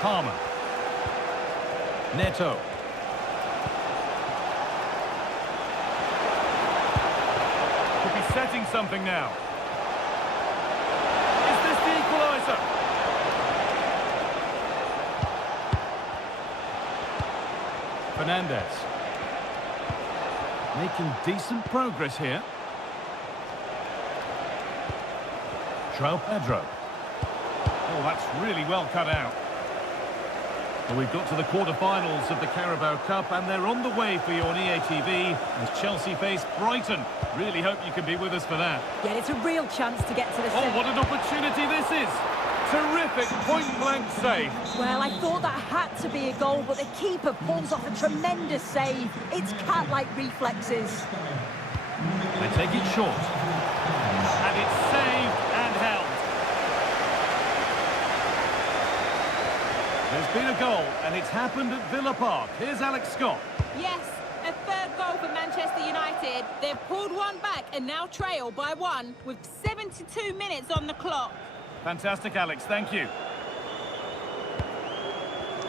Palmer. Neto. Could be setting something now. Is this the equaliser? Fernandez. Making decent progress here. João Pedro. Oh, that's really well cut out. Well, we've got to the quarter-finals of the Carabao Cup, and they're on the way for you on EA TV as Chelsea face Brighton. Really hope you can be with us for that. Yeah, it's a real chance to get to the Oh, what an opportunity this is! Terrific point-blank save. Well, I thought that had to be a goal, but the keeper pulls off a tremendous save. It's cat-like reflexes. They take it short. And it's saved and held. There's been a goal, and it's happened at Villa Park. Here's Alex Scott. Yes, a third goal for Manchester United. They've pulled one back and now trail by one with 72 minutes on the clock. Fantastic, Alex. Thank you.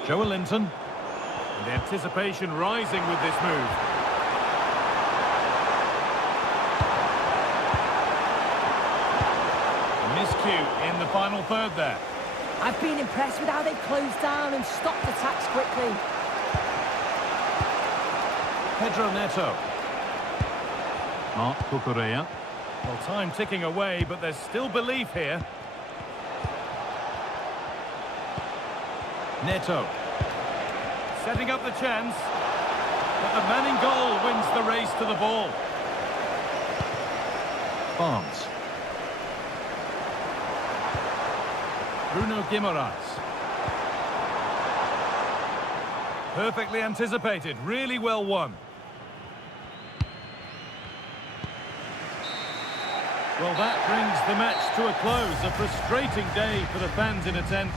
Joe Linton. And the anticipation rising with this move. Miscue in the final third there. I've been impressed with how they've closed down and stopped attacks quickly. Pedro Neto. Marc Cucurella. Well, time ticking away, but there's still belief here. Neto. Setting up the chance. But the man in goal wins the race to the ball. Barnes. Bruno Guimaraes. Perfectly anticipated, really well won. Well, that brings the match to a close. A frustrating day for the fans in attendance.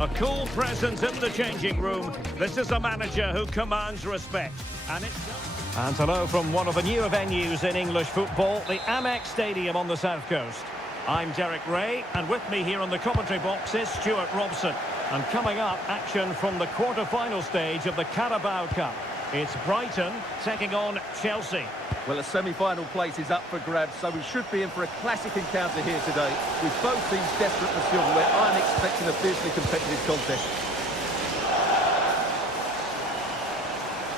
A cool presence in the changing room. This is a manager who commands respect. And hello from one of the newer venues in English football, the Amex Stadium on the south coast. I'm Derek Ray, and with me here on the commentary box is Stuart Robson. And coming up, action from the quarter-final stage of the Carabao Cup. It's Brighton taking on Chelsea. Well, a semi-final place is up for grabs, so we should be in for a classic encounter here today, with both teams desperate for silverware. I'm expecting a fiercely competitive contest.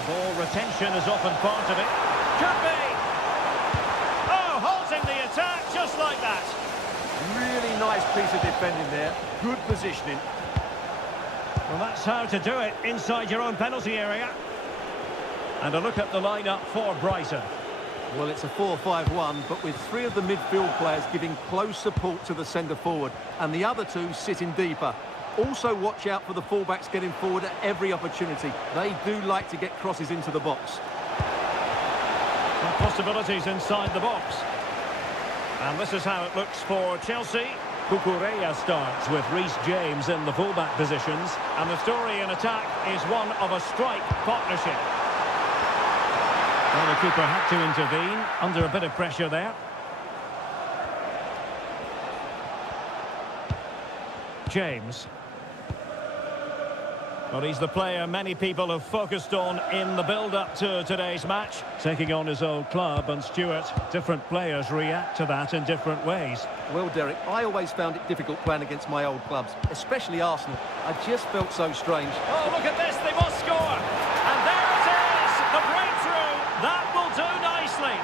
Ball retention is often part of it. Could be! Oh, halting the attack just like that. Really nice piece of defending there. Good positioning. Well, that's how to do it inside your own penalty area. And a look at the lineup for Brighton. Well, it's a 4-5-1, but with three of the midfield players giving close support to the centre-forward, and the other two sitting deeper. Also watch out for the fullbacks getting forward at every opportunity. They do like to get crosses into the box. And possibilities inside the box. And this is how it looks for Chelsea. Cucurella starts with Reece James in the fullback positions. And the story in attack is one of a strike partnership. Well, the keeper had to intervene under a bit of pressure there. James. Well, he's the player many people have focused on in the build-up to today's match. Taking on his old club, and Stuart, different players react to that in different ways. Well, Derek, I always found it difficult playing against my old clubs, especially Arsenal. I just felt so strange. Oh, look at this, they must score! And there it is, the breakthrough! That will do nicely!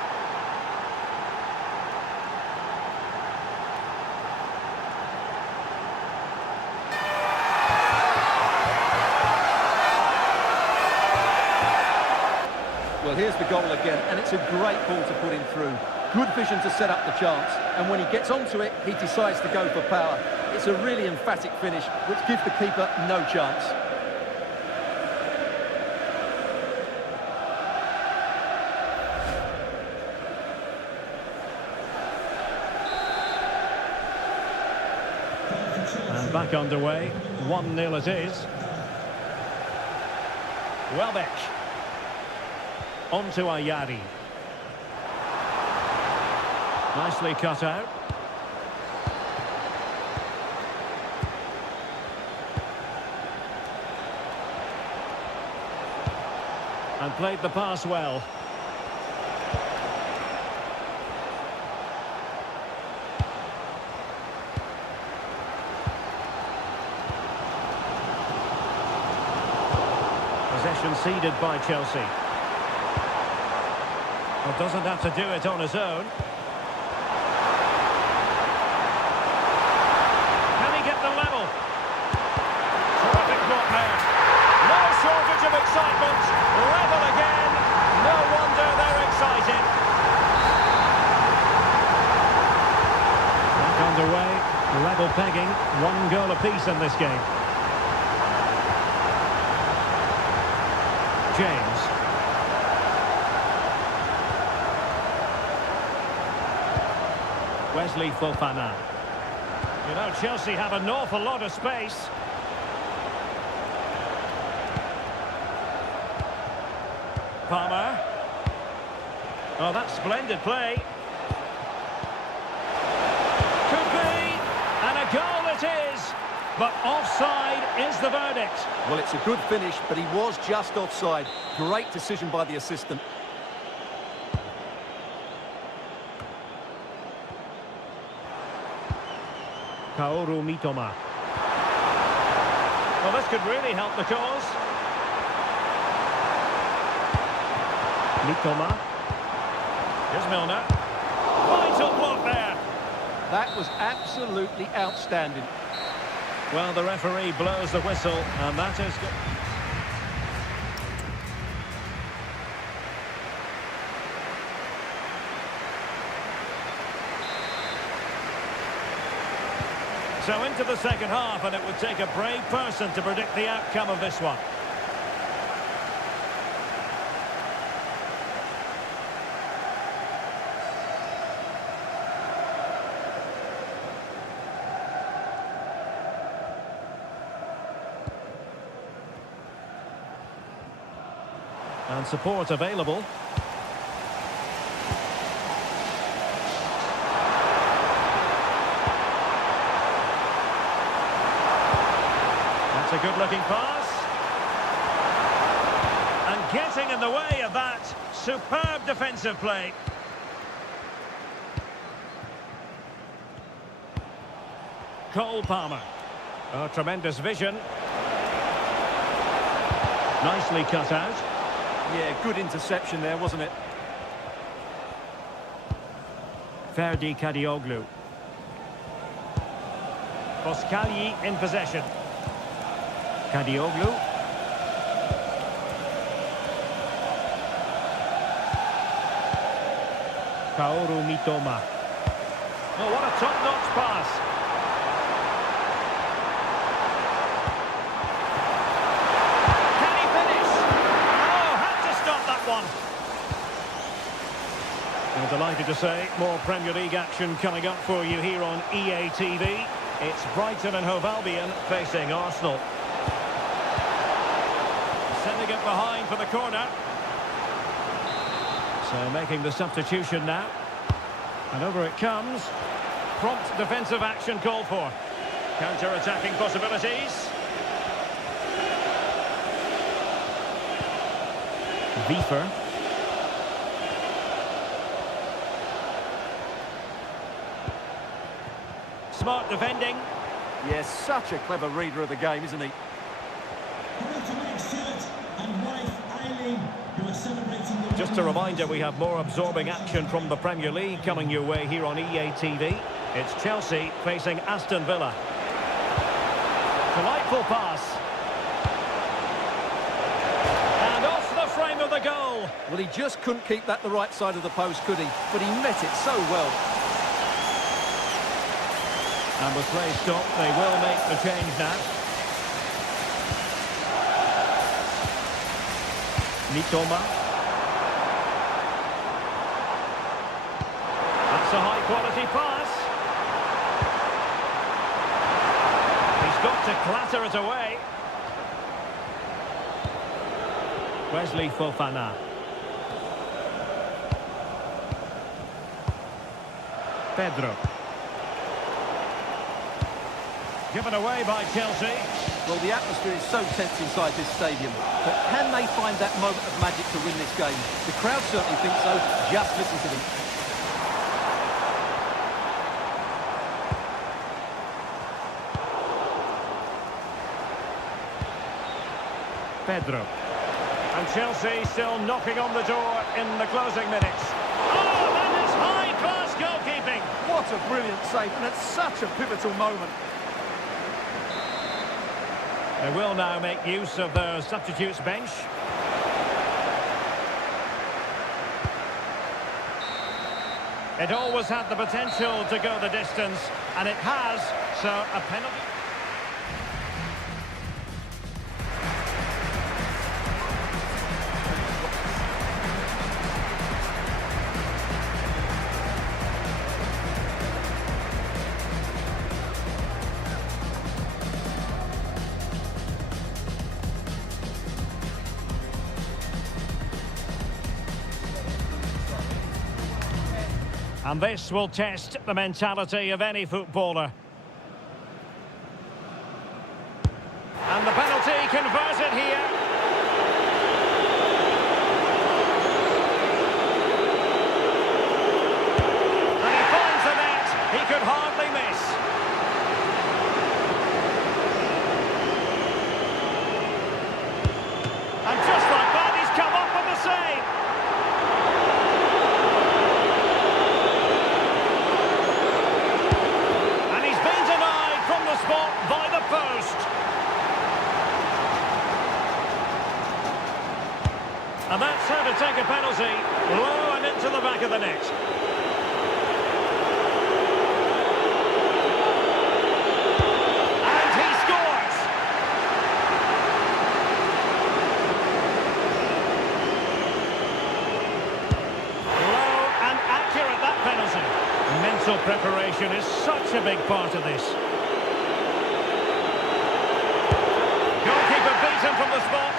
Well, here's the goal again, and it's a great ball to put him through. Good vision to set up the chance, and when he gets onto it, he decides to go for power. It's a really emphatic finish, which gives the keeper no chance. And back underway, 1-0 it is. Welbeck. On to Ayari. Nicely cut out. And played the pass well. Possession ceded by Chelsea. Well, doesn't have to do it on his own. Can he get the level? Terrific block there. No shortage of excitement. Level again. No wonder they're excited. Back underway. Level pegging. 1 goal apiece in this game. James. Wesley Fofana. You know, Chelsea have an awful lot of space. Palmer. Oh, that's splendid play. Could be, and a goal it is. But offside is the verdict. Well, it's a good finish, but he was just offside. Great decision by the assistant. Kaoru Mitoma. Well, this could really help the cause. Mitoma. Here's Milner. Vital block there. That was absolutely outstanding. Well, the referee blows the whistle, and that is good. So into the second half, and it would take a brave person to predict the outcome of this one. And support available. That's a good-looking pass. And getting in the way of that. Superb defensive play. Cole Palmer. Oh, tremendous vision. Nicely cut out. Yeah, good interception there, wasn't it? Ferdi Kadioglu. Boskali in possession. Kadioglu. Kaoru Mitoma. Oh, what a top-notch pass. Can he finish? Oh, had to stop that one. We're delighted to say more Premier League action coming up for you here on EA TV. It's Brighton and Hove Albion facing Arsenal. Sending it behind for the corner. So making the substitution now. And over it comes. Prompt defensive action called for. Counter-attacking possibilities. Wiefer. Smart defending. Yes, such a clever reader of the game, isn't he? Dominic Stewart and wife Eileen, who are celebrating the... Just a reminder, we have more absorbing action from the Premier League coming your way here on EA TV. It's Chelsea facing Aston Villa. Delightful pass. And off the frame of the goal. Well, he just couldn't keep that the right side of the post, could he? But he met it so well. And with play stopped, they will make the change now. Mitoma. That's a high-quality pass. He's got to clatter it away. Wesley Fofana. Pedro. Given away by Chelsea. Well, the atmosphere is so tense inside this stadium. But can they find that moment of magic to win this game? The crowd certainly think so. Just listen to them. Pedro. And Chelsea still knocking on the door in the closing minutes. Oh, that is high-class goalkeeping. What a brilliant save, and it's such a pivotal moment. They will now make use of their substitutes bench. It always had the potential to go the distance, and it has, so a penalty. And this will test the mentality of any footballer. And the penalty converted here. And he finds the net. He could hardly miss. And just like that, he's come up with the save. By the post. And that's how to take a penalty, low and into the back of the net. And he scores. Low and accurate, that penalty. Mental preparation is such a big part of this. Beaten from the spot.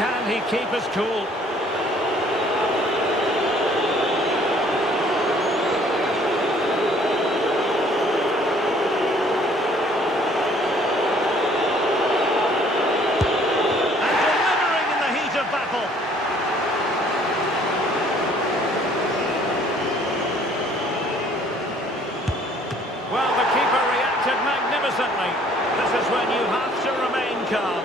Can he keep us cool? And delivering in the heat of battle. Well, the keeper reacted magnificently. This is when you have to remain calm.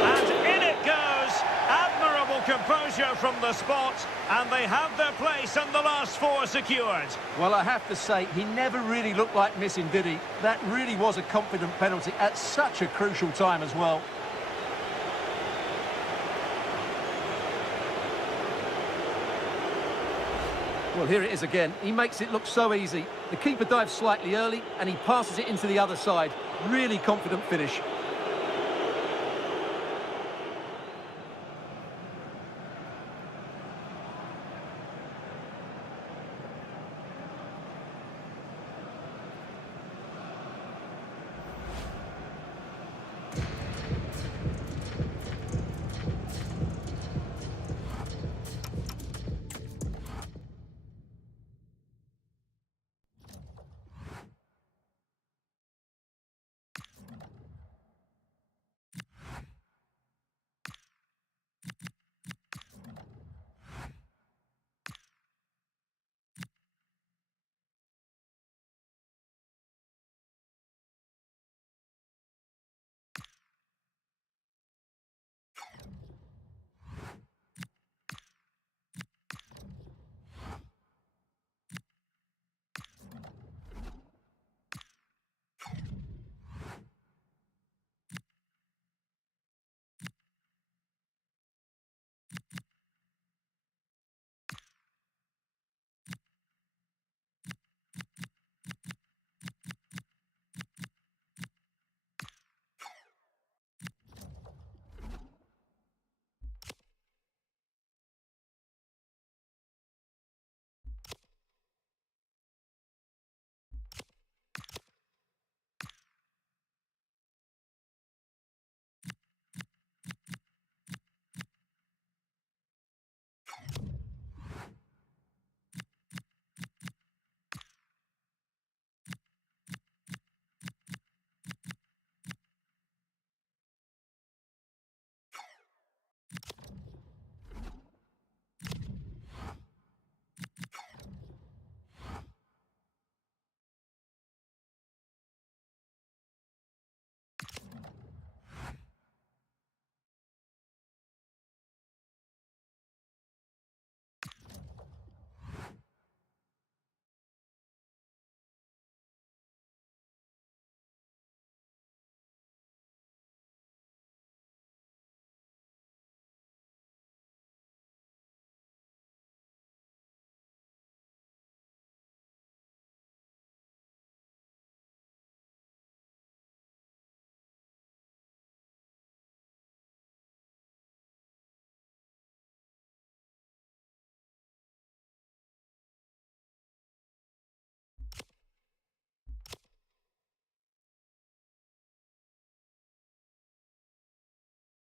And in it goes. Admirable composure from the spot, and they have their place in the last four secured. Well, I have to say, he never really looked like missing, did he? That really was a confident penalty at such a crucial time as well. Well, here it is again. He makes it look so easy. The keeper dives slightly early, and he passes it into the other side. Really confident finish.